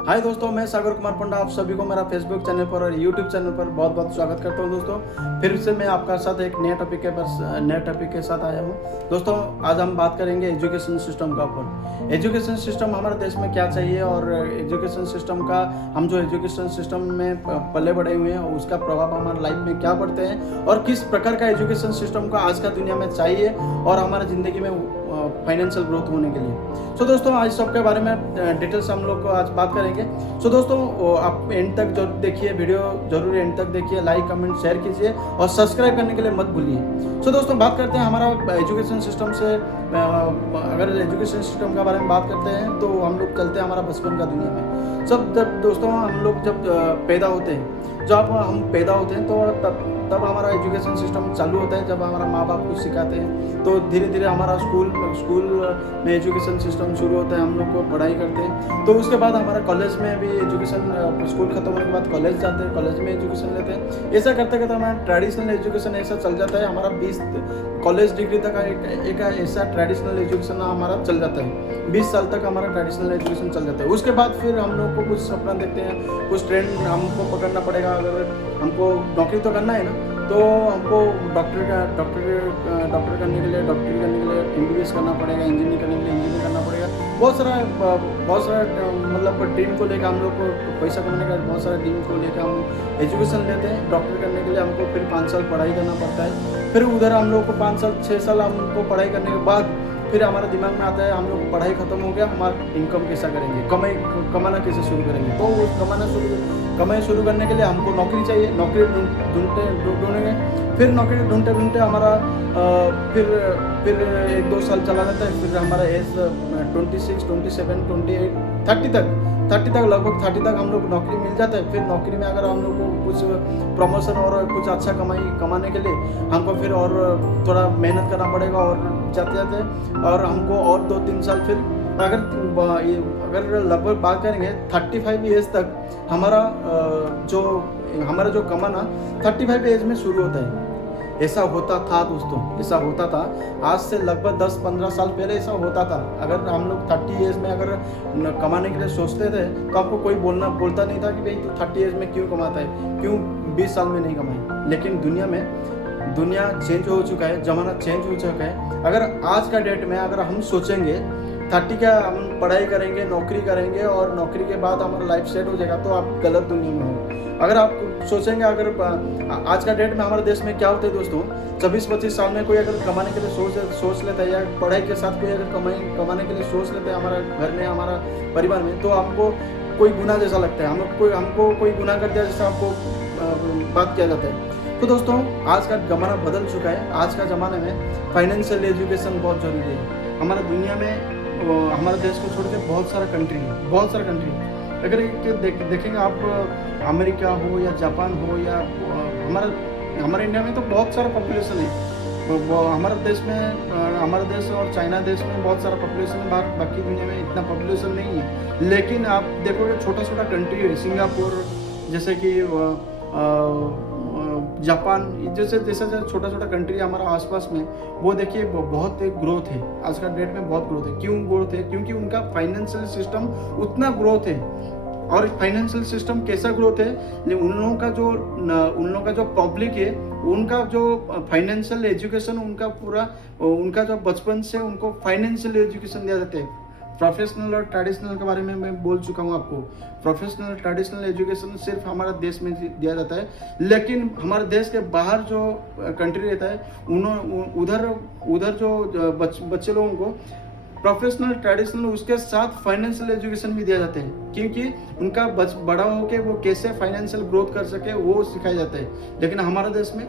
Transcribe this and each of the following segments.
हाय दोस्तों, मैं सागर कुमार पंडा आप सभी को मेरा फेसबुक चैनल पर और यूट्यूब चैनल पर बहुत बहुत स्वागत करता हूं। दोस्तों फिर से मैं आपका साथ एक नए टॉपिक के साथ आया हूं। दोस्तों आज हम बात करेंगे एजुकेशन सिस्टम का ऊपर। एजुकेशन सिस्टम हमारे देश में क्या चाहिए और एजुकेशन सिस्टम का हम जो एजुकेशन सिस्टम में पले बढ़े हुए हैं उसका प्रभाव हमारे लाइफ में क्या पड़ते हैं और किस प्रकार का एजुकेशन सिस्टम का आज का दुनिया में चाहिए और हमारे ज़िंदगी में फाइनेंशियल ग्रोथ होने के लिए। सो दोस्तों आज सबके बारे में डिटेल्स हम लोग को आज बात करेंगे। सो दोस्तों आप एंड तक जरूर देखिए, वीडियो जरूर एंड तक देखिए, लाइक कमेंट शेयर कीजिए और सब्सक्राइब करने के लिए मत भूलिए। सो दोस्तों बात करते हैं हमारा एजुकेशन सिस्टम से। अगर एजुकेशन सिस्टम के बारे में बात करते हैं तो हम लोग चलते हैं हमारा बचपन का दुनिया में। जब दोस्तों हम लोग जब पैदा होते हैं, जब हम पैदा होते हैं तो तब हमारा एजुकेशन सिस्टम चालू होता है। जब हमारा माँ बाप कुछ सिखाते हैं तो धीरे धीरे हमारा स्कूल में एजुकेशन सिस्टम शुरू होता है, हम लोग को पढ़ाई करते हैं। तो उसके बाद हमारा कॉलेज में भी एजुकेशन, स्कूल खत्म होने के बाद कॉलेज जाते हैं, कॉलेज में एजुकेशन लेते हैं। ऐसा करते करते हमारा ट्रेडिशनल एजुकेशन ऐसा चल जाता है। हमारा 20 कॉलेज डिग्री तक एक ऐसा ट्रेडिशनल एजुकेशन हमारा चल जाता है। 20 साल तक हमारा ट्रेडिशनल एजुकेशन चल जाता है। उसके बाद फिर हम लोग को कुछ सपना देखते हैं, कुछ ट्रेंड हमको पकड़ना पड़ेगा। अगर हमको नौकरी तो करना है ना, तो हमको डॉक्टर करने के लिए MBBS करना पड़ेगा, इंजीनियर करने के लिए इंजीनियर करना पड़ेगा। बहुत सारा मतलब ड्रीम को लेकर हम लोग को पैसा कमाने का बहुत सारा ड्रीम को लेकर हम एजुकेशन लेते हैं। डॉक्टर करने के लिए हमको फिर 5 साल पढ़ाई करना पड़ता है। फिर उधर हम लोग को 5 साल 6 साल हमको पढ़ाई करने के बाद फिर हमारे दिमाग में आता है हम लोग पढ़ाई खत्म हो गया, हमारा इनकम कैसा करेंगे, कमाना कैसे शुरू करेंगे। तो उस कमाई शुरू करने के लिए हमको नौकरी चाहिए। नौकरी ढूंढेंगे। फिर नौकरी ढूंढते हमारा फिर 1-2 साल चला जाता है। फिर हमारा एज 26, 27, 28, 30 तक लगभग 30 तक हम लोग नौकरी मिल जाता है। फिर नौकरी में अगर हम लोग को कुछ प्रमोशन और कुछ अच्छा कमाने के लिए हमको फिर और थोड़ा मेहनत करना पड़ेगा और जाते और हमको और 2-3 साल फिर अगर लगभग बात करेंगे 35 एज तक हमारा जो कमाना 35 एज में शुरू होता है। ऐसा होता था दोस्तों, ऐसा होता था आज से लगभग 10-15 साल पहले ऐसा होता था। अगर हम लोग 30 एज में अगर कमाने के लिए सोचते थे तो आपको कोई बोलता नहीं था कि भाई तू 30 एज में क्यों कमाता है, क्यों 20 साल में नहीं कमाए। लेकिन दुनिया चेंज हो चुका है, ज़माना चेंज हो चुका है। अगर आज का डेट में अगर हम सोचेंगे 30 का हम पढ़ाई करेंगे, नौकरी करेंगे और नौकरी के बाद हमारा लाइफ सेट हो जाएगा, तो आप गलत दुनिया में हो। अगर आप सोचेंगे, अगर आज का डेट में हमारे देश में क्या होता है दोस्तों, 24-25 साल में कोई अगर कमाने के लिए सोच लेता है या पढ़ाई के साथ कोई अगर कमाने के लिए सोच लेता है हमारा घर में, हमारा परिवार में, तो हमको कोई गुनाह जैसा लगता है। हमको कोई गुनाह कर दिया जैसा आपको बात किया जाता है। तो दोस्तों आज का ज़माना बदल चुका है। आज का ज़माने में फाइनेंशियल एजुकेशन बहुत ज़रूरी है। हमारे दुनिया में हमारे देश को छोड़ के बहुत सारा कंट्री अगर देखेंगे आप, अमेरिका हो या जापान हो या हमारे इंडिया में तो बहुत सारा पॉपुलेशन है। हमारे देश और चाइना देश में बहुत सारा पॉपुलेशन है। बाकी दुनिया में इतना पॉपुलेशन नहीं है। लेकिन आप देखोगे छोटा कंट्री है, सिंगापुर जैसे कि जापान जैसे छोटा कंट्री है हमारा आसपास में, वो देखिए बहुत ग्रोथ है। आज का डेट में बहुत ग्रोथ है। क्यों ग्रोथ है? क्योंकि उनका फाइनेंशियल सिस्टम उतना ग्रोथ है। और फाइनेंशियल सिस्टम कैसा ग्रोथ है, उन लोगों का जो पब्लिक है, उनका जो फाइनेंशियल एजुकेशन, उनका जो बचपन से उनको फाइनेंशियल एजुकेशन दिया जाता है। प्रोफेशनल और ट्रेडिशनल के बारे में मैं बोल चुका हूँ आपको। प्रोफेशनल ट्रेडिशनल एजुकेशन सिर्फ हमारे देश में दिया जाता है, लेकिन हमारे देश के बाहर जो कंट्री रहता है उधर जो बच्चे लोगों को प्रोफेशनल ट्रेडिशनल उसके साथ फाइनेंशियल एजुकेशन भी दिया जाता है, क्योंकि उनका बड़ा होके वो कैसे फाइनेंशियल ग्रोथ कर सके वो सिखाया जाता है। लेकिन हमारे देश में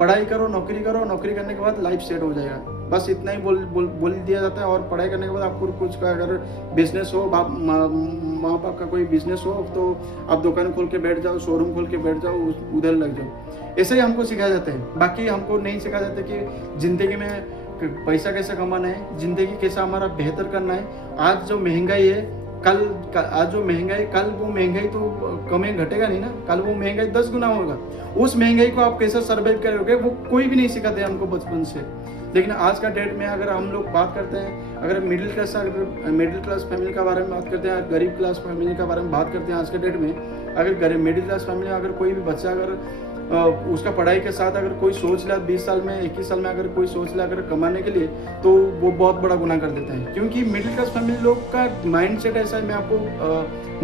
पढ़ाई करो, नौकरी करो, नौकरी करने के बाद लाइफ सेट हो जाएगा, बस इतना ही बोल दिया जाता है। और पढ़ाई करने के बाद आपको कुछ का अगर बिजनेस हो, माँ बाप का कोई बिजनेस हो, तो आप दुकान खोल के बैठ जाओ, शोरूम खोल के बैठ जाओ, उधर लग जाओ। ऐसे ही हमको सिखाया जाता है। बाकी हमको नहीं सिखाया जाता कि जिंदगी में पैसा कैसे कमाना है, जिंदगी कैसा हमारा बेहतर करना है। आज जो महंगाई है, कल वो महंगाई तो कम घटेगा नहीं ना, कल वो महंगाई 10 गुना होगा। उस महंगाई को आप कैसे सर्वाइव करोगे वो कोई भी नहीं सिखाते हमको बचपन से। लेकिन आज का डेट में अगर हम लोग बात करते हैं अगर मिडिल क्लास फैमिली का बारे में बात करते हैं, गरीब क्लास फैमिली का बारे में बात करते हैं आज के डेट में, अगर मिडिल क्लास फैमिली में अगर कोई भी बच्चा अगर उसका पढ़ाई के साथ अगर कोई सोच ले 20 साल में 21 साल में अगर कोई सोच ले अगर कमाने के लिए, तो वो बहुत बड़ा गुनाह कर देता है। क्योंकि मिडिल क्लास फैमिली लोग का माइंडसेट ऐसा है। मैं आपको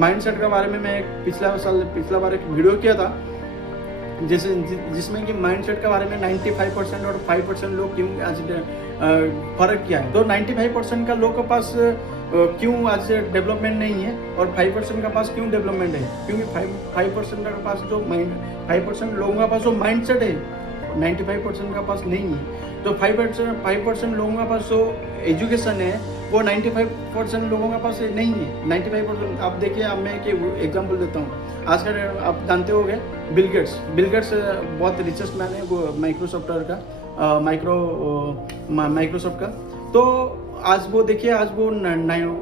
माइंडसेट के बारे में मैं पिछला बार एक वीडियो किया था जिसमें कि माइंडसेट के बारे में 95% और 5% लोग क्यों आज फर्क किया है। तो 95% का लोग के पास क्यों आज डेवलपमेंट नहीं है और 5% का पास क्यों डेवलपमेंट है, क्योंकि 5% का पास जो 5% लोगों का पास जो माइंडसेट है 95% का पास नहीं है। तो 5% लोगों का पास जो एजुकेशन है वो 95% लोगों का पास नहीं है। 95% आप देखिए, अब मैं एक एग्जांपल देता हूँ। आज का आप जानते होंगे बिल गेट्स बहुत रिचेस्ट मैन है वो माइक्रोसॉफ्ट का। तो आज वो देखिए, आज वो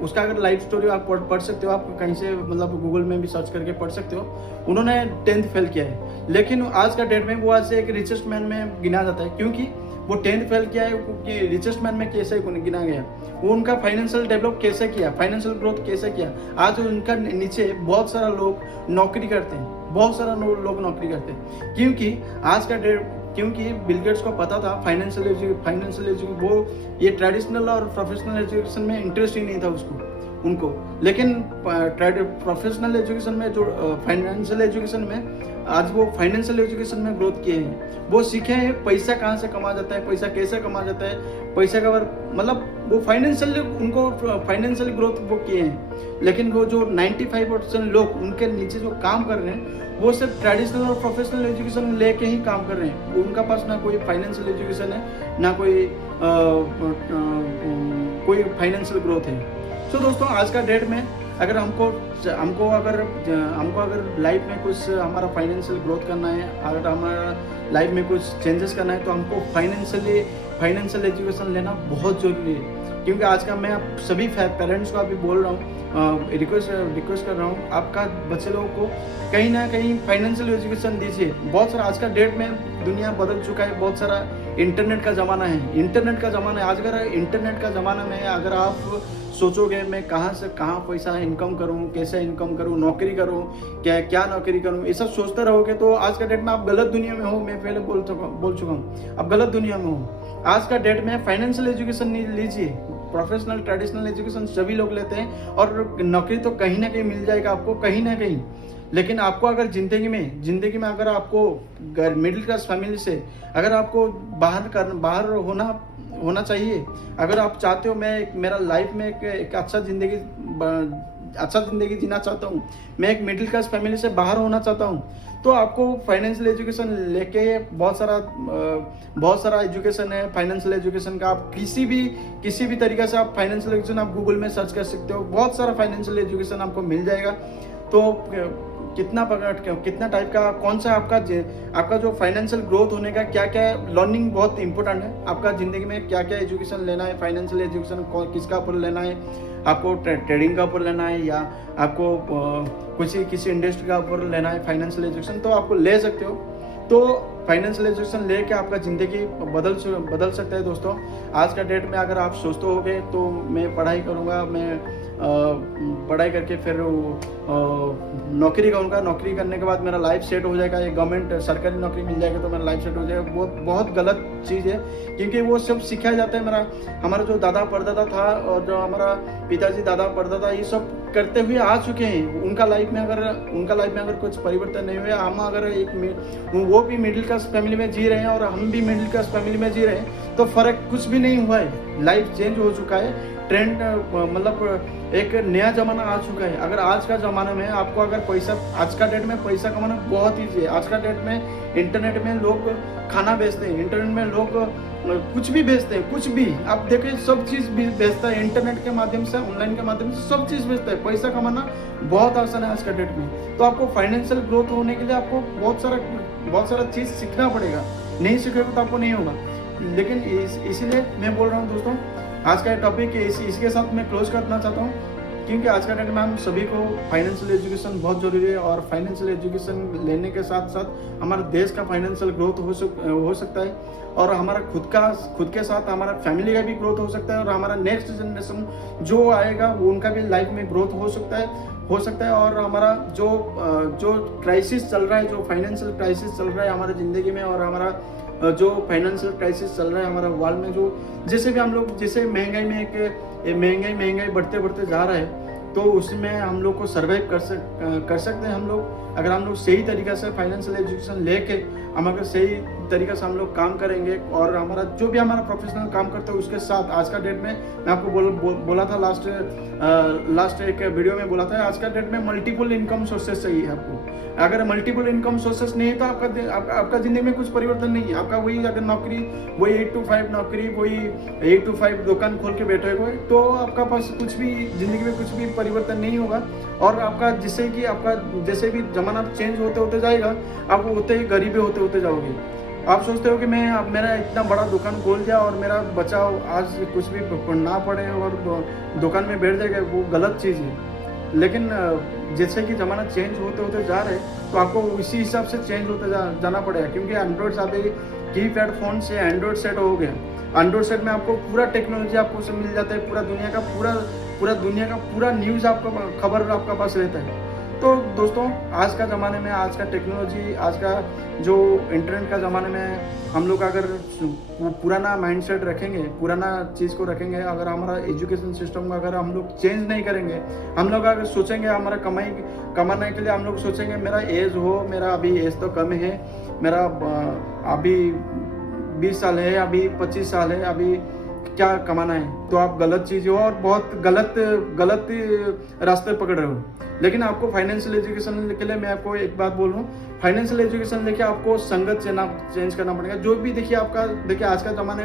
उसका अगर लाइफ स्टोरी आप पढ़ सकते हो, आप कहीं से मतलब गूगल में भी सर्च करके पढ़ सकते हो। उन्होंने 10th फेल किया है, लेकिन आज का डेट में वो आज से एक रिचेस्ट मैन में गिना जाता है। क्योंकि वो 10th फेल किया है कि रिचेस्ट मैन में कैसे गिना गया, वो उनका फाइनेंशियल डेवलप कैसे किया, फाइनेंशियल ग्रोथ कैसे किया। आज उनका नीचे बहुत सारा लोग नौकरी करते हैं, क्योंकि आज का डेट, क्योंकि बिल गेट्स को पता था फाइनेंशियल एजुकेशन वो ये ट्रेडिशनल और प्रोफेशनल एजुकेशन में इंटरेस्ट ही नहीं था उनको। लेकिन प्रोफेशनल एजुकेशन में जो फाइनेंशियल एजुकेशन में आज वो फाइनेंशियल एजुकेशन में ग्रोथ किए हैं। वो सीखे हैं पैसा कहाँ से कमा जाता है, पैसा कैसे कमा जाता है, पैसा का मतलब वो फाइनेंशियल ग्रोथ वो किए हैं। लेकिन वो जो 95% लोग उनके नीचे जो काम कर रहे हैं वो सिर्फ ट्रेडिशनल और प्रोफेशनल एजुकेशन लेके ही काम कर रहे हैं। उनका पास ना कोई फाइनेंशियल एजुकेशन है, ना कोई फाइनेंशियल ग्रोथ है। तो दोस्तों आज का डेट में अगर हमको अगर लाइफ में कुछ हमारा फाइनेंशियल ग्रोथ करना है, अगर हमारा लाइफ में कुछ चेंजेस करना है, तो हमको फाइनेंशियल एजुकेशन लेना बहुत ज़रूरी है। क्योंकि आज का मैं आप सभी पेरेंट्स को अभी बोल रहा हूँ, रिक्वेस्ट कर रहा हूँ, आपका बच्चे लोगों को कहीं ना कहीं फाइनेंशियल एजुकेशन दीजिए। बहुत सारा आज का डेट में दुनिया बदल चुका है, बहुत सारा इंटरनेट का ज़माना है। आज अगर इंटरनेट का ज़माना में अगर आप सोचोगे मैं कहाँ से कहाँ पैसा इनकम करूँ, कैसे इनकम करूँ, नौकरी करूँ, क्या नौकरी करूँ, ये सब सोचते रहोगे तो आज का डेट में आप गलत दुनिया में हो। मैं पहले बोल चुका हूँ, आप गलत दुनिया में हो। आज का डेट में फाइनेंशियल एजुकेशन लीजिए। प्रोफेशनल ट्रेडिशनल एजुकेशन सभी लोग लेते हैं और नौकरी तो कहीं ना कहीं मिल जाएगा आपको, कहीं ना कहीं। लेकिन आपको अगर जिंदगी में अगर आपको मिडिल क्लास फैमिली से अगर आपको बाहर होना चाहिए, अगर आप चाहते हो मेरा लाइफ में एक अच्छा जिंदगी जीना चाहता हूँ, मैं एक मिडिल क्लास फैमिली से बाहर होना चाहता हूँ, तो आपको फाइनेंशियल एजुकेशन लेके बहुत सारा एजुकेशन है फाइनेंशियल एजुकेशन का। आप किसी भी तरीके से आप फाइनेंशियल एजुकेशन आप गूगल में सर्च कर सकते हो, बहुत सारा फाइनेंशियल एजुकेशन आपको मिल जाएगा। तो कितना टाइप का कौन सा आपका जो फाइनेंशियल ग्रोथ होने का क्या लर्निंग बहुत इंपॉर्टेंट है। आपका जिंदगी में क्या एजुकेशन लेना है, फाइनेंशियल एजुकेशन किसका ऊपर लेना है, आपको ट्रेडिंग का ऊपर लेना है या आपको किसी इंडस्ट्री का ऊपर लेना है फाइनेंशियल एजुकेशन, तो आपको ले सकते हो। तो फाइनेंशियल एजुकेशन लेके आपका ज़िंदगी बदल सकता है। दोस्तों आज का डेट में अगर आप सोचते होगे तो मैं पढ़ाई करूँगा, मैं पढ़ाई करके फिर नौकरी करूँगा, नौकरी करने के बाद मेरा लाइफ सेट हो जाएगा, एक गवर्नमेंट सरकारी नौकरी मिल जाएगा तो मेरा लाइफ सेट हो जाएगा। वो बहुत गलत चीज़ है, क्योंकि वो सब सिखाया जाता है। हमारा जो दादा परदादा था और जो हमारा पिताजी दादा परदादा ये सब करते हुए आ चुके हैं। उनका लाइफ में अगर कुछ परिवर्तन नहीं हुआ, हम अगर वो भी मिडिल क्लास फैमिली में जी रहे हैं और हम भी मिडिल क्लास फैमिली में जी रहे हैं, तो फर्क कुछ भी नहीं हुआ है। लाइफ चेंज हो चुका है, ट्रेंड मतलब एक नया ज़माना आ चुका है। अगर आज का ज़माना में आपको अगर आज का डेट में पैसा कमाना बहुत ईजी है। आज का डेट में इंटरनेट में लोग खाना बेचते हैं, इंटरनेट में लोग कुछ भी बेचते हैं, कुछ भी आप देखिए सब चीज़ बेचता है इंटरनेट के माध्यम से, ऑनलाइन के माध्यम से सब चीज़ बेचता है। पैसा कमाना बहुत आसान है आज का डेट में। तो आपको फाइनेंशियल ग्रोथ होने के लिए आपको बहुत सारा चीज़ सीखना पड़ेगा। नहीं सीखोगे तो आपको नहीं होगा। लेकिन इसीलिए मैं बोल रहा हूँ दोस्तों, आज का टॉपिक इसके साथ मैं क्लोज करना चाहता हूँ। क्योंकि आज का डेट में हम सभी को फाइनेंशियल एजुकेशन बहुत ज़रूरी है, और फाइनेंशियल एजुकेशन लेने के साथ साथ हमारे देश का फाइनेंशियल ग्रोथ हो सकता है, और हमारा खुद के साथ हमारा फैमिली का भी ग्रोथ हो सकता है, और हमारा नेक्स्ट जनरेशन जो आएगा वो उनका भी लाइफ में ग्रोथ हो सकता है। और हमारा जो क्राइसिस चल रहा है, जो फाइनेंशियल क्राइसिस चल रहा है हमारी ज़िंदगी में, और हमारा जो फाइनेंशियल क्राइसिस चल रहा है हमारा वर्ल्ड में, जो जैसे भी हम लोग जैसे महंगाई बढ़ते जा रहा है, तो उसमें हम लोग को सर्वाइव कर सकते हैं हम लोग, अगर हम लोग सही तरीक़ा से फाइनेंशियल एजुकेशन लेके हम अगर सही तरीक़ा से हम लोग काम करेंगे, और हमारा जो भी हमारा प्रोफेशनल काम करते हैं उसके साथ आज का डेट में मैं आपको बोला था लास्ट एक वीडियो में बोला था, आज का डेट में मल्टीपल इनकम सोर्सेस चाहिए आपको। अगर मल्टीपल इनकम सोर्सेस नहीं है तो आपका ज़िंदगी में कुछ परिवर्तन नहीं है। आपका वही अगर नौकरी वही 8 to 5 नौकरी, वही 8 to 5 दुकान खोल के बैठे हुए, तो आपका पास कुछ भी ज़िंदगी में कुछ भी परिवर्तन नहीं होगा। और आपका जैसे भी ज़माना चेंज होते जाएगा, आप उतने ही गरीबी होते जाओगे। आप सोचते हो कि मेरा इतना बड़ा दुकान खोल दिया और मेरा बच्चा आज कुछ भी पढ़ना पड़े और दुकान में बैठ जाएगा, वो गलत चीज़ है। लेकिन जैसे कि ज़माना चेंज होते जा रहे हैं, तो आपको उसी हिसाब से चेंज होते जाना पड़ेगा, क्योंकि एंड्रॉयड अभी कीपैड फ़ोन से एंड्रॉयड सेट हो गया। एंड्रॉयड सेट में आपको पूरा टेक्नोलॉजी आपको मिल जाता है, पूरा दुनिया का पूरा न्यूज़ खबर आपका पास रहता है। तो दोस्तों, आज का ज़माने में, आज का टेक्नोलॉजी, आज का जो इंटरनेट का ज़माने में हम लोग अगर पुराना माइंडसेट रखेंगे, पुराना चीज़ को रखेंगे, अगर हमारा एजुकेशन सिस्टम को अगर हम लोग चेंज नहीं करेंगे, हम लोग अगर सोचेंगे हमारा कमाने के लिए हम लोग सोचेंगे मेरा अभी एज तो कम है, मेरा अभी 20 साल है, अभी 25 साल है, अभी क्या कमाना है, तो आप गलत चीज़ हो और बहुत गलत रास्ते पकड़ रहे हो। लेकिन आपको फाइनेंशियल एजुकेशन के लिए मैं आपको एक बात बोल रहा हूँ, फाइनेंशियल एजुकेशन लेके आपको संगत चेंज करना पड़ेगा। जो भी देखिए आज का ज़माने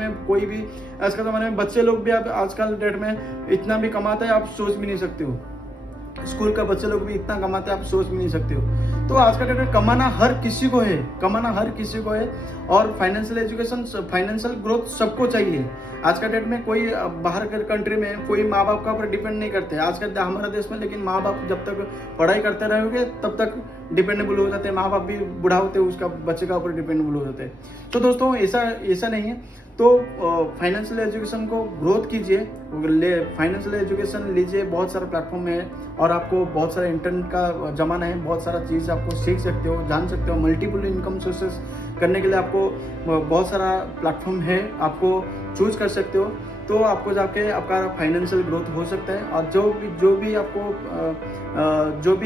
में बच्चे लोग भी आजकल डेट में इतना भी कमाते हैं, आप सोच भी नहीं सकते हो। स्कूल का बच्चे लोग भी इतना कमाते हैं, आप सोच भी नहीं सकते हो। तो आज का डेट में कमाना हर किसी को है, और फाइनेंशियल ग्रोथ सबको चाहिए। आज का डेट में कोई बाहर के कंट्री में कोई माँ बाप का ऊपर डिपेंड नहीं करते आज का हमारे देश में, लेकिन माँ बाप जब तक पढ़ाई करते रहेंगे तब तक डिपेंडेबल हो जाते हैं। माँ बाप भी बूढ़ा होते हैं, उसका बच्चे का ऊपर डिपेंडेबल हो जाते हैं। तो दोस्तों, ऐसा नहीं है। तो फाइनेंशियल एजुकेशन को ग्रोथ कीजिए, फाइनेंशियल एजुकेशन लीजिए। बहुत सारा प्लेटफॉर्म है, और आपको बहुत सारा इंटरनेट का ज़माना है, बहुत सारा चीज़ आपको सीख सकते हो, जान सकते हो। मल्टीपल इनकम सोर्सेस करने के लिए आपको बहुत सारा प्लेटफॉर्म है, आपको चूज कर सकते हो। तो आपको जाके आपका फाइनेंशियल ग्रोथ हो सकता है। और जो भी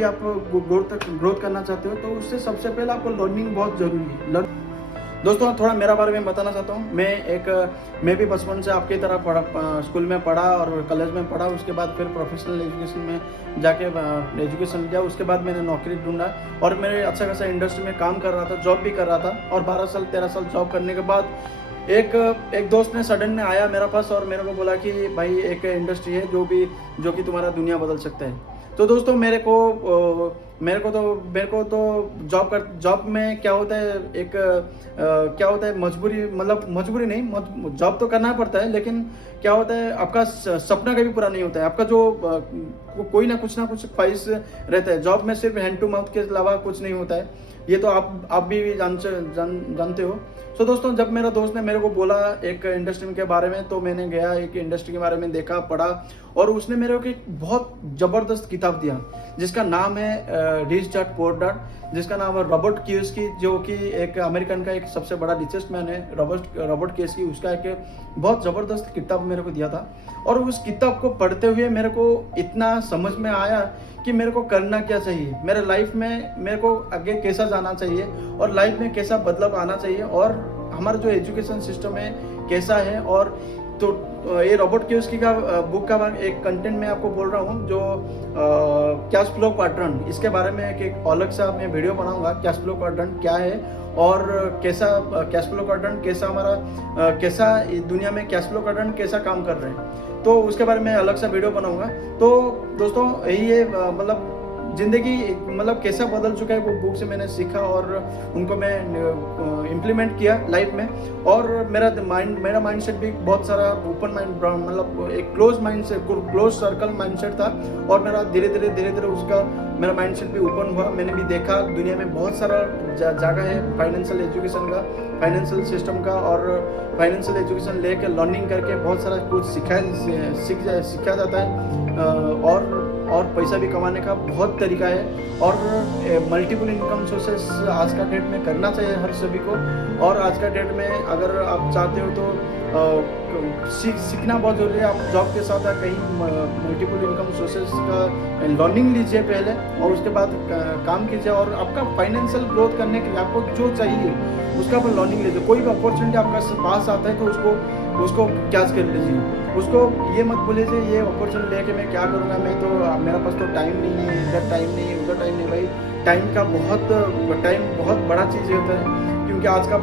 आप ग्रोथ करना चाहते हो, तो उससे सबसे पहले आपको लर्निंग बहुत ज़रूरी है। दोस्तों, थोड़ा मेरा बारे में बताना चाहता हूँ। मैं भी बचपन से आपकी तरह स्कूल में पढ़ा और कॉलेज में पढ़ा, उसके बाद फिर प्रोफेशनल एजुकेशन में जाके एजुकेशन लिया। उसके बाद मैंने नौकरी ढूंढा, और मेरे अच्छा खासा इंडस्ट्री में काम कर रहा था, जॉब भी कर रहा था। और 12-13 साल जॉब करने के बाद एक दोस्त ने सडन में आया मेरे पास और मेरे को बोला कि भाई, एक इंडस्ट्री है जो कि तुम्हारा दुनिया बदल सकता है। तो दोस्तों, मेरे को तो जॉब में क्या होता है, मजबूरी नहीं, जॉब तो करना पड़ता है, लेकिन क्या होता है, आपका सपना कभी पूरा नहीं होता है। आपका जो कोई ना कुछ ख्वाहिश रहता है। जॉब में सिर्फ हैंड टू माउथ के अलावा कुछ नहीं होता है, ये तो आप भी जानते हो। तो दोस्तों, जब मेरा दोस्त ने मेरे को बोला एक इंडस्ट्री के बारे में, तो मैंने गया, एक इंडस्ट्री के बारे में देखा, पढ़ा, और उसने मेरे को एक बहुत ज़बरदस्त किताब दिया जिसका नाम है रिच डैड पुअर डैड, जिसका नाम है रॉबर्ट कियोसाकी, जो कि एक अमेरिकन का एक सबसे बड़ा रिचेस्ट मैन है, रॉबर्ट कियोसाकी। उसका एक बहुत ज़बरदस्त किताब मेरे को दिया था, और उस किताब को पढ़ते हुए मेरे को इतना समझ में आया कि मेरे को करना क्या चाहिए, मेरे लाइफ में मेरे को आगे कैसा जाना चाहिए, और लाइफ में कैसा बदलाव आना चाहिए, और हमारा जो एजुकेशन सिस्टम है कैसा है। और तो ये रॉबर्ट कियोसाकी का बुक का एक कंटेंट मैं आपको बोल रहा हूँ, जो कैश फ्लो क्वाड्रेंट, इसके बारे में एक अलग सा मैं वीडियो बनाऊंगा। कैश फ्लो क्वाड्रेंट क्या है, और कैसा कैश फ्लो क्वाड्रेंट कैसा दुनिया में कैश फ्लो क्वाड्रेंट कैसा काम कर रहे हैं, तो उसके बारे में अलग सा वीडियो बनाऊंगा। तो दोस्तों, यही है, मतलब ज़िंदगी मतलब कैसा बदल चुका है वो बुक से मैंने सीखा और उनको मैं इम्प्लीमेंट किया लाइफ में। और मेरा माइंडसेट भी बहुत सारा ओपन माइंड, मतलब एक क्लोज सर्कल माइंडसेट था। और मेरा धीरे धीरे उसका मेरा माइंडसेट भी ओपन हुआ। मैंने भी देखा दुनिया में बहुत सारा जगह है फाइनेंशियल एजुकेशन का, फाइनेंशियल सिस्टम का, और फाइनेंशियल एजुकेशन लेके लर्निंग करके बहुत सारा कुछ सीखा जाता है। और पैसा भी कमाने का बहुत तरीका है। और मल्टीपल इनकम सोर्सेस आज का डेट में करना चाहिए हर सभी को। और आज का डेट में अगर आप चाहते हो तो सीखना बहुत ज़रूरी है। आप जॉब के साथ कहीं मल्टीपल इनकम सोर्सेस का लर्निंग लीजिए पहले, और उसके बाद काम कीजिए। और आपका फाइनेंशियल ग्रोथ करने के लिए आपको जो चाहिए उसका आप लर्निंग लीजिए। कोई भी अपॉर्चुनिटी आपका पास आता है तो उसको कैच कर लीजिए। उसको ये मत बोलिए ये अपॉर्चुनिटी लेके मैं क्या करूँगा, मैं तो मेरा पास तो टाइम नहीं है, इधर टाइम नहीं है, उधर टाइम नहीं। भाई टाइम बहुत बड़ा चीज़ होता है, क्योंकि आज का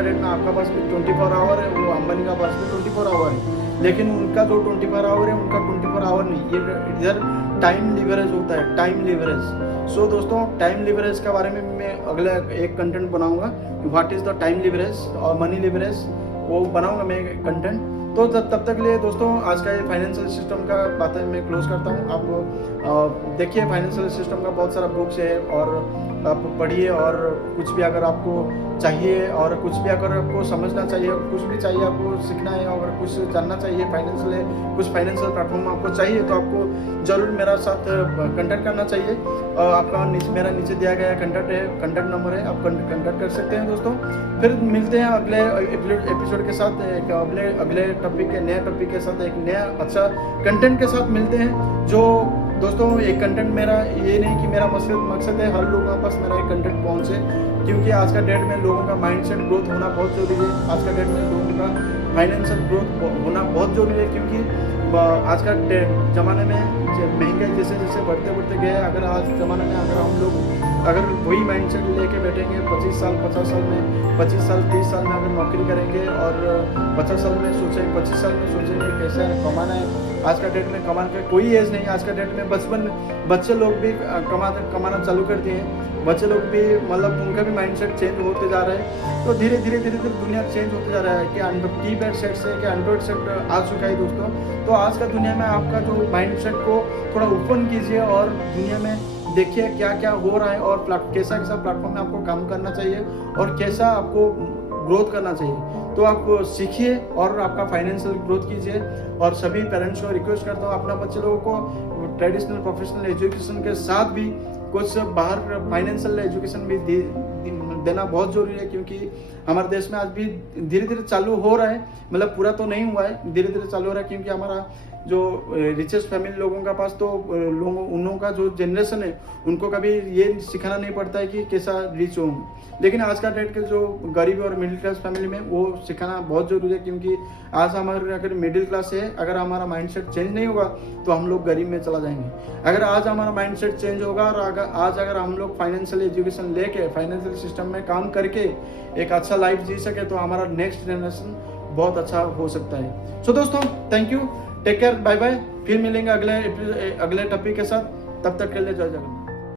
डेट में आपका पास भी 24 आवर है, वो अंबानी का पास भी 24 आवर है। लेकिन उनका जो 24 आवर है उनका 24 आवर नहीं, ये इधर टाइम लिवरेज होता है, टाइम लिवरेज। सो दोस्तों, टाइम लिवरेज के बारे में मैं अगला एक कंटेंट बनाऊंगा, what is the time leverage और मनी लिवरेज, वो बनाऊंगा मैं कंटेंट। तो तब तक लिए दोस्तों आज का ये फाइनेंशियल सिस्टम का बातें मैं क्लोज करता हूँ। आप देखिए फाइनेंशियल सिस्टम का बहुत सारा बुक्स है, और आप पढ़िए। और कुछ भी अगर आपको चाहिए, और कुछ भी अगर आपको समझना चाहिए, कुछ भी चाहिए आपको सीखना है, और कुछ जानना चाहिए कुछ फाइनेंशियल प्लेटफॉर्म आपको चाहिए, तो आपको ज़रूर मेरा साथ कंटेक्ट करना चाहिए। आपका मेरा नीचे दिया गया कंटेक्ट नंबर है, आप कंटेक्ट कर सकते हैं दोस्तों। फिर मिलते हैं अगले एपिसोड के साथ, एक अगले नए टॉपिक के साथ, एक नया अच्छा कंटेंट के साथ मिलते हैं। जो दोस्तों एक कंटेंट मेरा ये नहीं कि मेरा मकसद है हर लोगों के पास मेरा एक कंटेंट पहुंचे, क्योंकि आज का डेट में लोगों का माइंडसेट ग्रोथ होना बहुत ज़रूरी है। आज का डेट में लोगों का फाइनेंशियल ग्रोथ होना बहुत ज़रूरी है, क्योंकि आज का ज़माने में महंगाई जैसे बढ़ते गए, अगर आज ज़माने में अगर वही माइंडसेट लेके बैठेंगे 25 साल 50 साल में, 25 साल 30 साल में अगर नौकरी करेंगे, और 25 साल में सोचेंगे कैसे कमाना है। आज का डेट में कमाने का कोई एज नहीं। आज का डेट में बच्चे लोग भी कमाना चालू कर दिए हैं। बच्चे लोग भी मतलब उनका भी माइंडसेट चेंज होते जा रहा है। तो धीरे धीरे दुनिया चेंज होते जा रहा है कि कीपैड सेट से कि एंड्रॉइड सेट आ चुका है दोस्तों। तो आज का दुनिया में आपका जो माइंडसेट को थोड़ा ओपन कीजिए, और दुनिया में देखिए क्या क्या हो रहा है, और कैसा प्लेटफॉर्म में आपको काम करना चाहिए, और कैसा आपको ग्रोथ करना चाहिए। तो आप सीखिए और आपका फाइनेंशियल ग्रोथ कीजिए। और सभी पेरेंट्स को रिक्वेस्ट करता हूँ, अपना बच्चे लोगों को ट्रेडिशनल प्रोफेशनल एजुकेशन के साथ भी कुछ बाहर फाइनेंशियल एजुकेशन भी देना बहुत ज़रूरी है, क्योंकि हमारे देश में आज भी धीरे धीरे चालू हो रहा है। मतलब पूरा तो नहीं हुआ है, धीरे धीरे चालू हो रहा है, क्योंकि हमारा जो रिचेस्ट फैमिली लोगों का पास तो उन लोगों का जो जनरेशन है उनको कभी ये सिखाना नहीं पड़ता है कि कैसा रिच हो। लेकिन आज का डेट के जो गरीब और मिडिल क्लास फैमिली में वो सिखाना बहुत ज़रूरी है, क्योंकि आज हमारे अगर मिडिल क्लास है, अगर हमारा माइंडसेट चेंज नहीं होगा तो हम लोग गरीब में चला जाएंगे। अगर आज हमारा माइंडसेट चेंज होगा, और अगर हम लोग फाइनेंशियल एजुकेशन लेके फाइनेंशियल सिस्टम में काम करके एक अच्छा लाइफ जी सके, तो हमारा नेक्स्ट जनरेशन बहुत अच्छा हो सकता है। सो दोस्तों, thank you, take care, bye bye. फिर मिलेंगे अगले टॉपिक के साथ। तब तक के लिए जय जगन्नाथ।